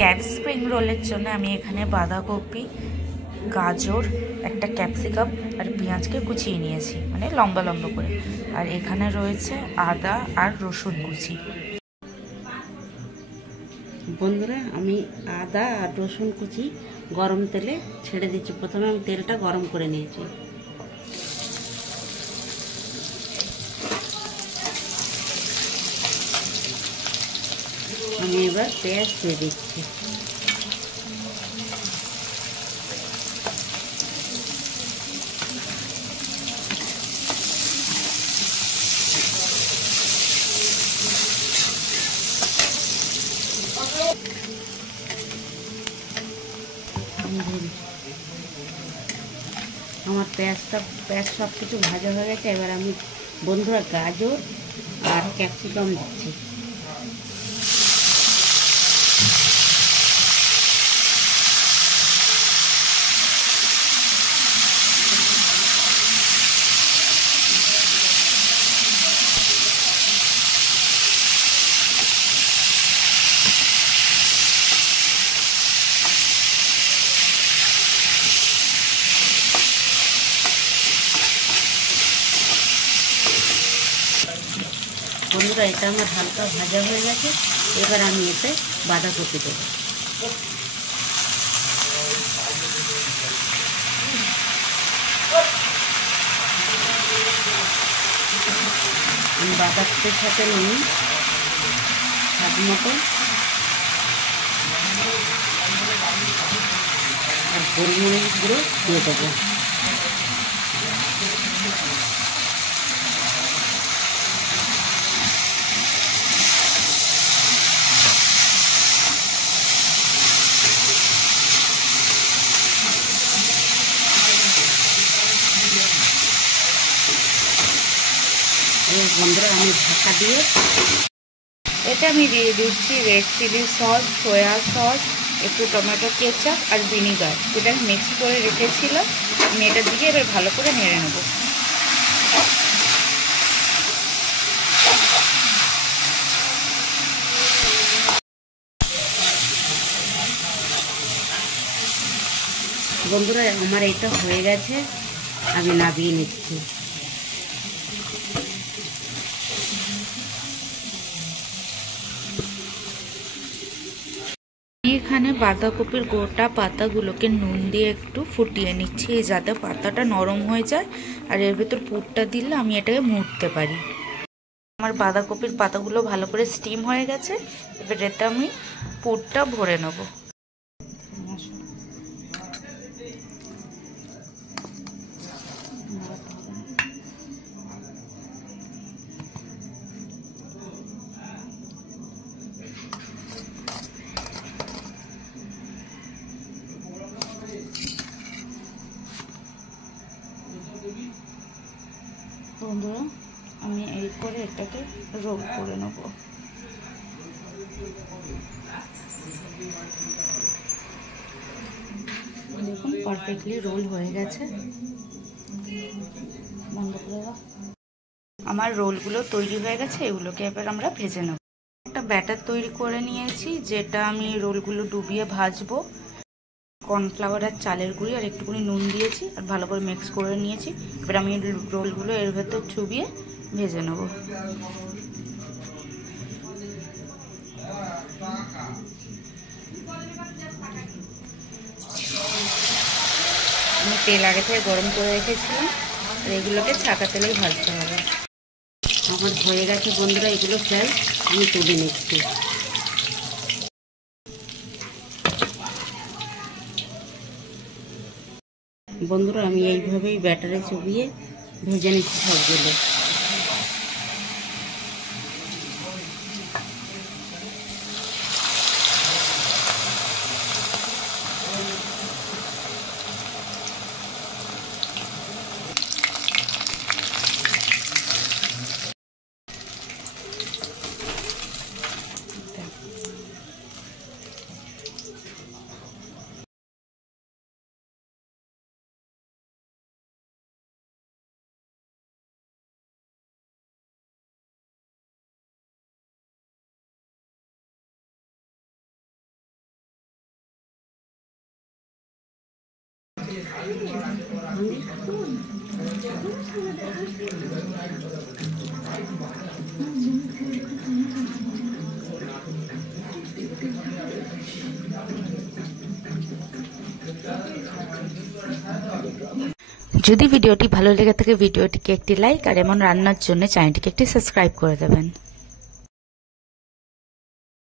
ক্যাবজ spring রোলের জন্য আমি এখানে বাঁধাকপি, গাজর, একটা ক্যাপসিকাম আর পেঁয়াজকে কুচিয়ে নিয়েছি, মানে লম্বা লম্বা করে। আর এখানে রয়েছে আদা আর রসুন কুচি। বন্ধুরা, আমি আদা আর রসুন কুচি গরম তেলে ছেড়ে দিচ্ছি। প্রথমে আমি তেলটা গরম করে নিয়েছি। আমি এবার পেঁয়াজ দিয়ে দিচ্ছি। আমার পেঁয়াজ সব কিছু ভাজা হয়ে গেছে। এবার আমি বন্ধুরা গাজর আর ক্যাপসিকাম দিচ্ছি। বন্ধুরা, এটা আমার হালকা ভাজা হয়ে গেছে। এবার আমি এতে বাঁধাকপি দেবো। আমি বাঁধাকপির সাথে নুন স্বাদ মতো আর গোলমরিচ গুঁড়ো দিয়ে দেবো। বন্ধুরা, আমি ঢাকা দিয়ে এটা আমি দিয়ে দিচ্ছি red chilli sauce, soya sauce, একটু টমেটো কেচাপ আর ভিনিগার, যেটা আমি মিক্স করে রেখেছিলাম। আমি এটা দিয়ে এবার ভালো করে নেড়ে নেব। বন্ধুরা, আমার এটা হয়ে গেছে, আমি নামিয়ে নিচ্ছি। এখানে বাঁধাকপির গোটা পাতাগুলোকে নুন দিয়ে একটু ফুটিয়ে নিচ্ছি, যাতে পাতাটা নরম হয়ে যায় আর এর ভেতর পুরটা দিলে আমি এটাকে মুড়তে পারি। আমার বাঁধাকপির পাতাগুলো ভালো করে স্টিম হয়ে গেছে। এবার এতে আমি পুরটা ভরে নেব। বন্ধুরা, আমি এই করে এটাকে রোল করে নেব। দেখুন পারফেক্টলি রোল হয়ে গেছে। বন্ধ করে দাও। আমার রোলগুলো তৈরি হয়ে গেছে, এগুলোকে এবার আমরা ভেজে নেব। একটা ব্যাটার তৈরি করে নিয়েছি, যেটা আমি রোলগুলো ডুবিয়ে ভাজবো। কর্নফ্লাওয়ার আর চালের গুঁড়ি আর একটুখানি নুন দিয়েছি আর ভালো করে মিক্স করে নিয়েছি। এবার আমি রোলগুলো এর ভেতর চুবিয়ে ভেজে নেব। আমি তেল আগে থেকে গরম করে রেখেছিলাম, আর এগুলোকে ছাঁকা তেলেই ভাজতে হবে। আমার হয়ে গেছে বন্ধুরা, এগুলো ফ্রাই আমি তুলে নিচ্ছি। বন্ধুরা, আমি এইভাবেই ব্যাটারে চুবিয়ে ভেজে নিচ্ছি সবগুলো। যদি ভিডিওটি ভালো লেগে থাকে ভিডিওটিকে একটি লাইক আর এমন রান্নার জন্য চ্যানেলটিকে একটি সাবস্ক্রাইব করে দেবেন।